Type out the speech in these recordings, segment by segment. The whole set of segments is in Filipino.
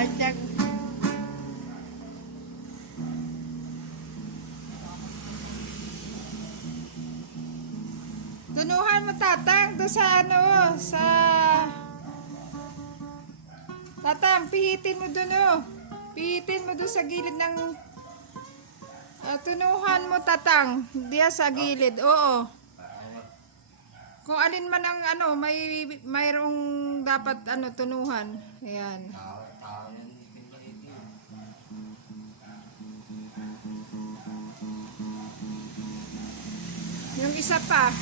tatang. Tunuhan mo tatang to sa ano, sa... Tatang, pihitin mo dun oh. Pihitin mo dun sa gilid ng... Ah, tunuhan mo tatang. Diya sa gilid, oo. Kung alin man ang ano, may mayroong dapat ano tunuhan. Ayan. Yung isa pa.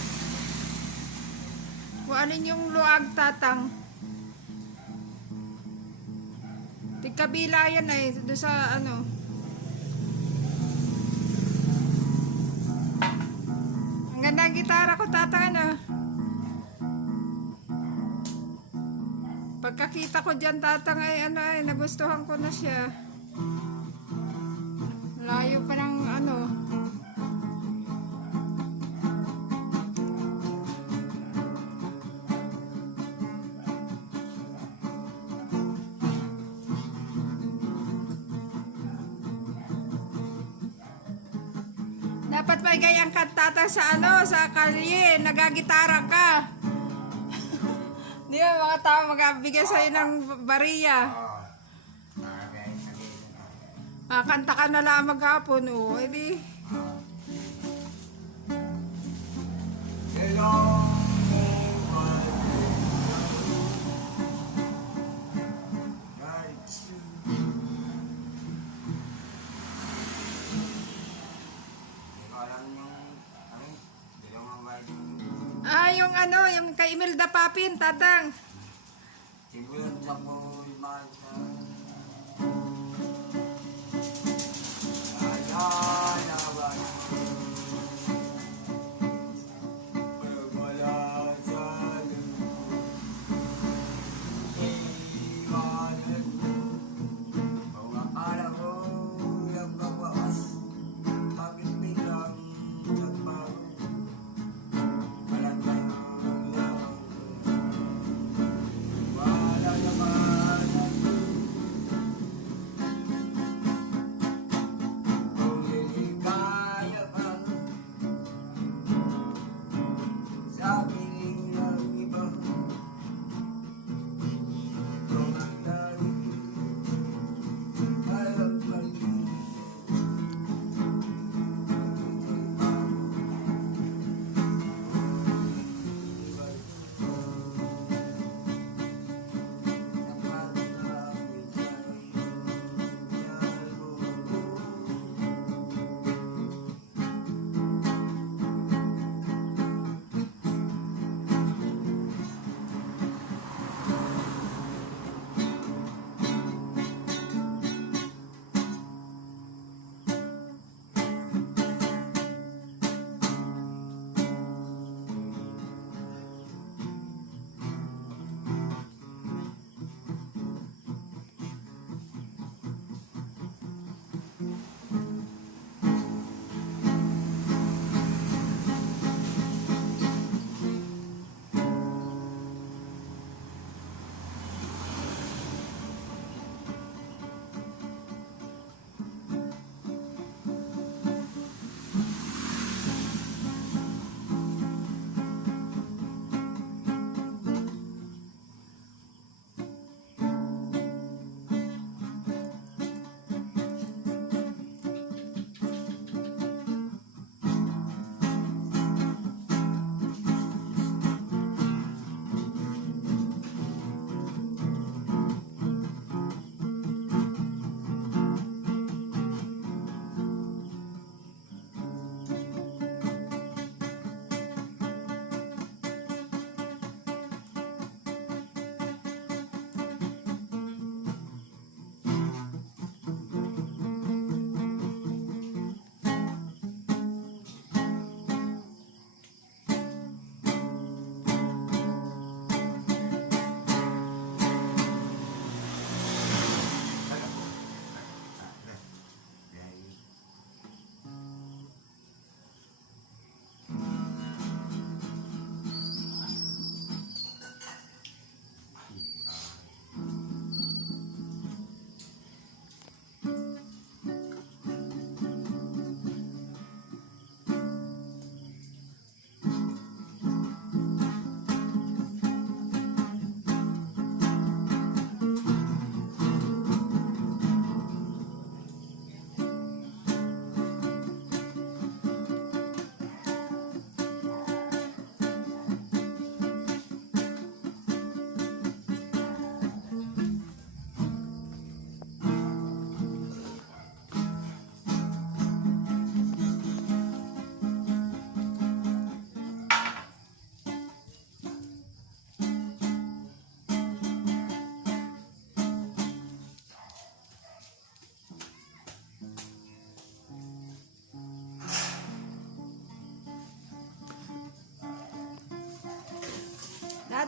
Kung alin yung luag tatang. Tigkabila yan ay doon sa ano. Ang ganda gitara ko tatang ano. Pagkakita ko dyan tatang ay ano ay nagustuhan ko na siya. Sa ano, sa kalye, nagagitara ka. Di ba mga tao magabigay sa'yo ng bariya? Ah, kanta ka na lang maghapon, oh. Eh di, Hello, ano, yung kay Imelda Papin, tatang.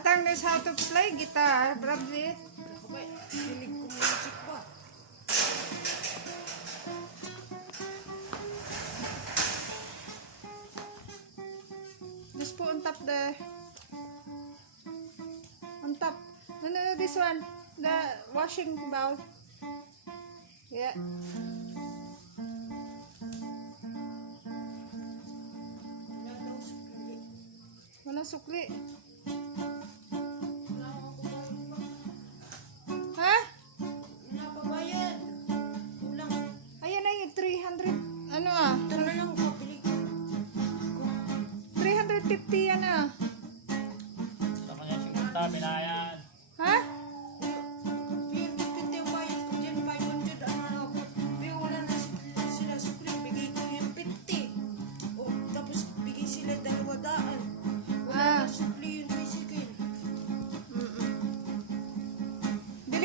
Tatang knows how to play guitar. Abay, hilig ko pa. Just put on top the... On top. No, no, no, this one. The washing bowl. Yeah. Wala daw sukli. Walang sukli.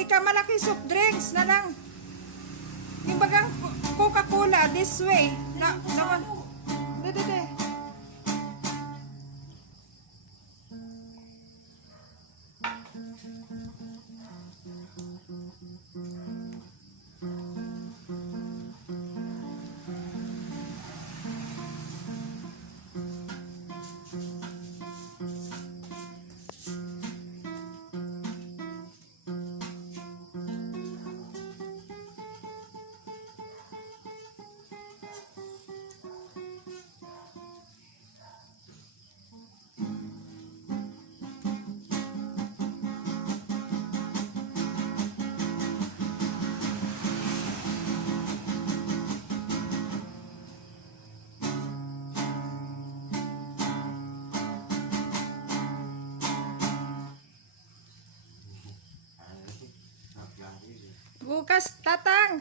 Ka malaki soft drinks na lang. Yung bagang Coca-Cola this way. Na, na, Dede, dede. Bukas, tatang.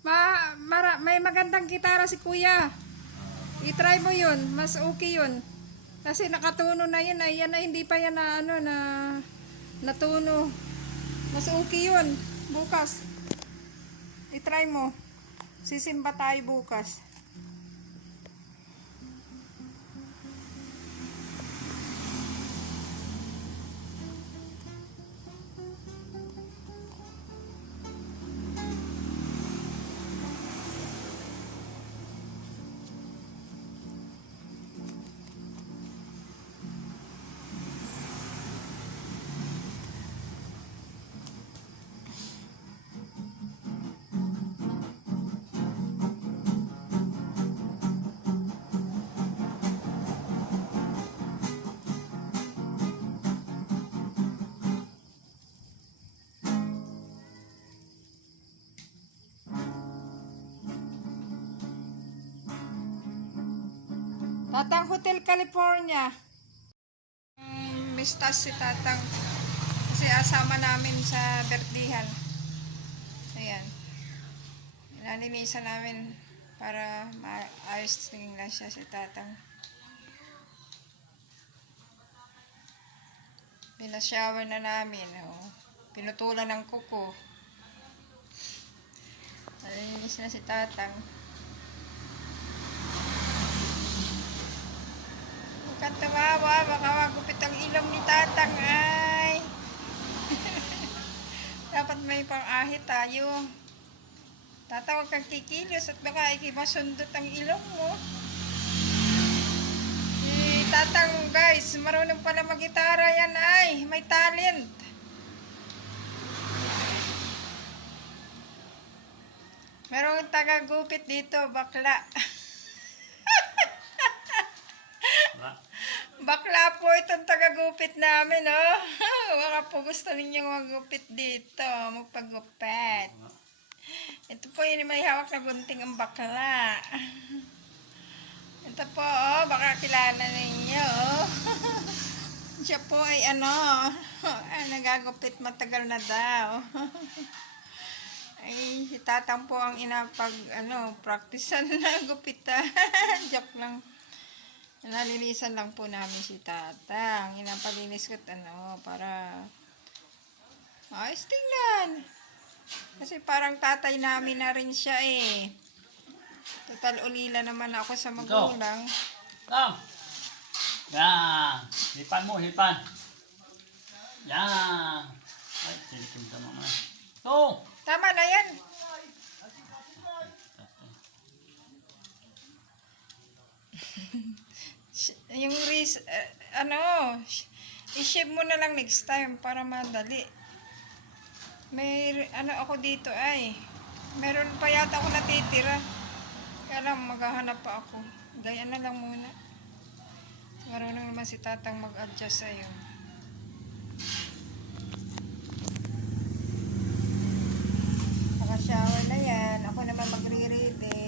Ma, mara, may magandang gitara si kuya. I-try mo yun. Mas okay yun. Kasi nakatuno na yun. Ay, yan hindi pa yan na, ano, na, natuno. Mas okay yun. Bukas. I-try mo. Sisimba tayo bukas. Tatang Hotel California. Mm, mistas si Tatang. Kasi asama namin sa berdihan. Ayan. Nalinisan namin para maayos tingin lang siya si Tatang. Pinashower na namin. Oh. Pinutulan ng kuko. Nalinis na si Tatang. Kang tumawa, baka magupit ang ilong ni Tatang ay. Dapat may pang-ahit tayo. Tatawag kang kikilos at baka ikimasundot ang ilong mo. Si Tatang guys, marunong pala magitara yan ay. May talent. Merong taga-gupit dito, bakla. Bakla po itong taga-gupit namin, oh. Baka po gusto ninyong magupit dito, magpagupit. Ito po yun may hawak na gunting ang bakla. Ito po, oh, baka kilala ninyo, oh. Siya po ay ano, ay nagagupit matagal na daw. Ay, si tatang po ang inapag, ano, practicean na gupitan. Joke lang. Nalinisan lang po namin si tatang. Inapalinis ko ano, para ayos tingnan. Kasi parang tatay namin na rin siya eh. Total ulila naman ako sa magulang. Tam! Yan! Hipan mo, hipan. Yan. Ay, sinikim ka mama. Ito. Tama na yan. Yung ris, eh, ano, sh- i-shave mo na lang next time para madali. May, ano ako dito ay, meron pa yata ako natitira. Kaya lang, maghahanap pa ako. Gaya na lang muna. Marunong naman si tatang mag-adjust sa'yo. Naka-shower na yan. Ako naman magre-ready.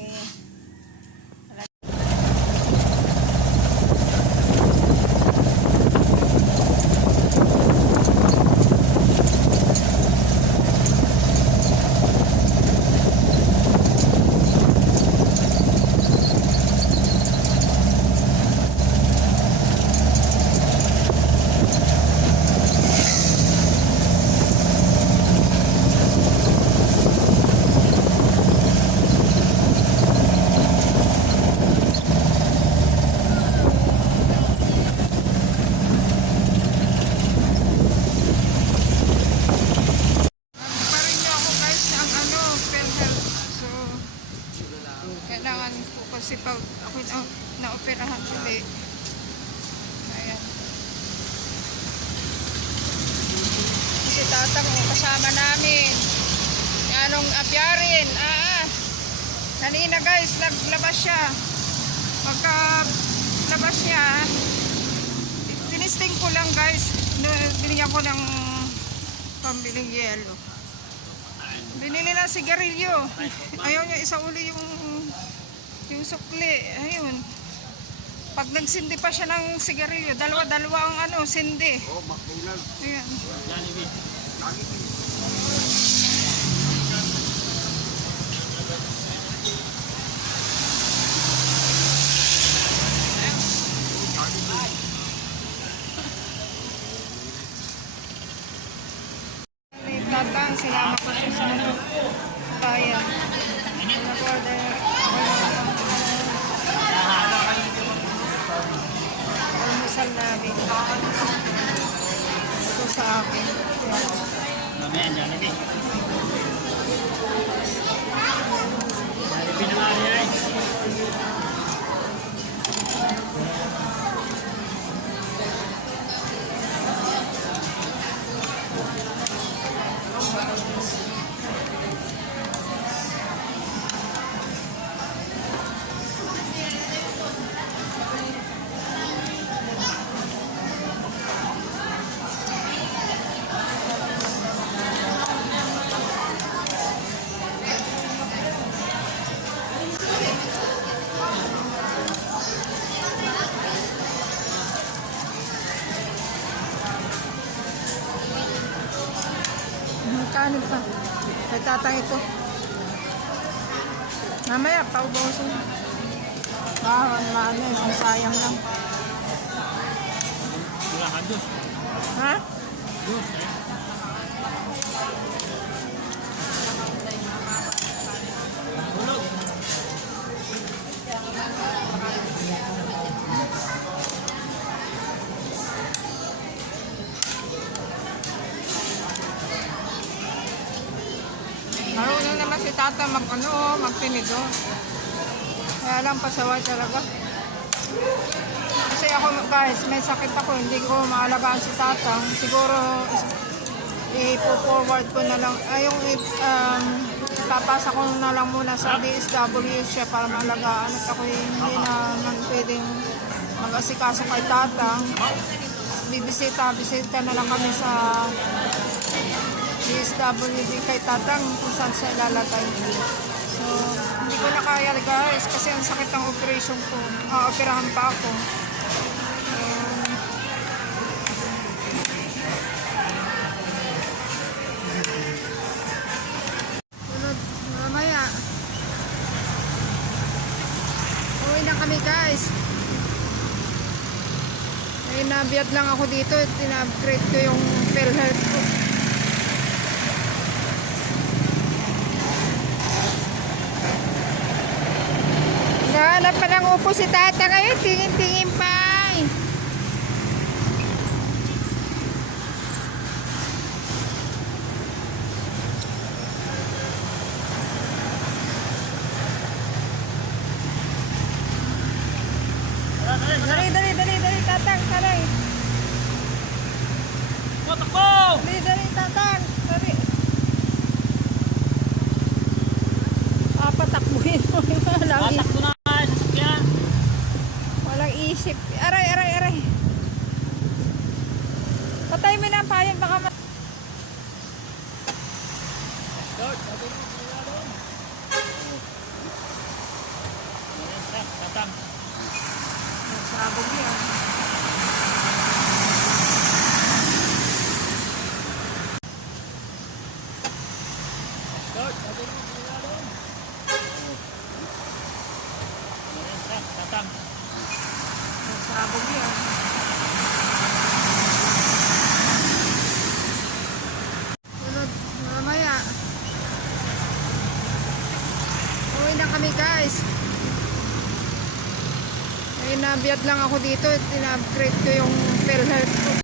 Pa rin niyo ako guys ang ano, PhilHealth. So, kailangan ko kasi pag ako na, naoperahan uli. Ayan. Tatang yung kasama namin. Anong apyarin? Ah, ah. Kanina guys, naglabas siya. Pagka labas niya, tinisting ko lang guys. Binigyan ko ng pambiling yelo. Binili na sigarilyo. Ayaw niya isa uli yung yung sukli. Ayun. Pag nagsindi pa siya ng sigarilyo, dalawa-dalawa ang ano, sindi. Oh, McDonald's. Ayan. Jollibee. May Mamaya, paubusin. Ah, ano, yun, sayang lang. Wala ka juice. Ha? Juice eh. Tata mag ano, magtinido. Kaya lang pasaway talaga. Kasi ako guys, may sakit ako, hindi ko maalagaan si tatang. Siguro i-forward ko na lang, ay yung um, ipapasa ko na lang muna sa DSW siya para maalagaan at ako hindi na man pwedeng mag-asikaso kay tatang. Bibisita, bisita na lang kami sa DSWD kay Tatang kung saan siya ilalagay. So, hindi ko na kaya guys kasi ang sakit ng operation ko. Ah, pa ako. Um, sunod, mamaya. Uwi na kami guys. Ay, nabiyat lang ako dito. Tina-upgrade ko yung PhilHealth ko. Nahanap pa ng upo si tata ngayon. Tingin-tingin pa. tatang, talay. Oh, takbo! Dali, dali, tatang. Dali. Papatakbuhin mo. Walang, i- Tatakbo na nga yung sasakyan. walang isip. Aray, aray, aray. Patay mo na ang payan, baka ma- Start, sabi mo, wala doon. Ayan, tara, tatang. Sabog yan. Start, sabi mo, wala doon. Ayan, tatang. Sabog yan. Sunod, mamaya. Uwi na kami guys. Ay, nabiyat lang ako dito. Tina-upgrade ko yung PhilHealth ko.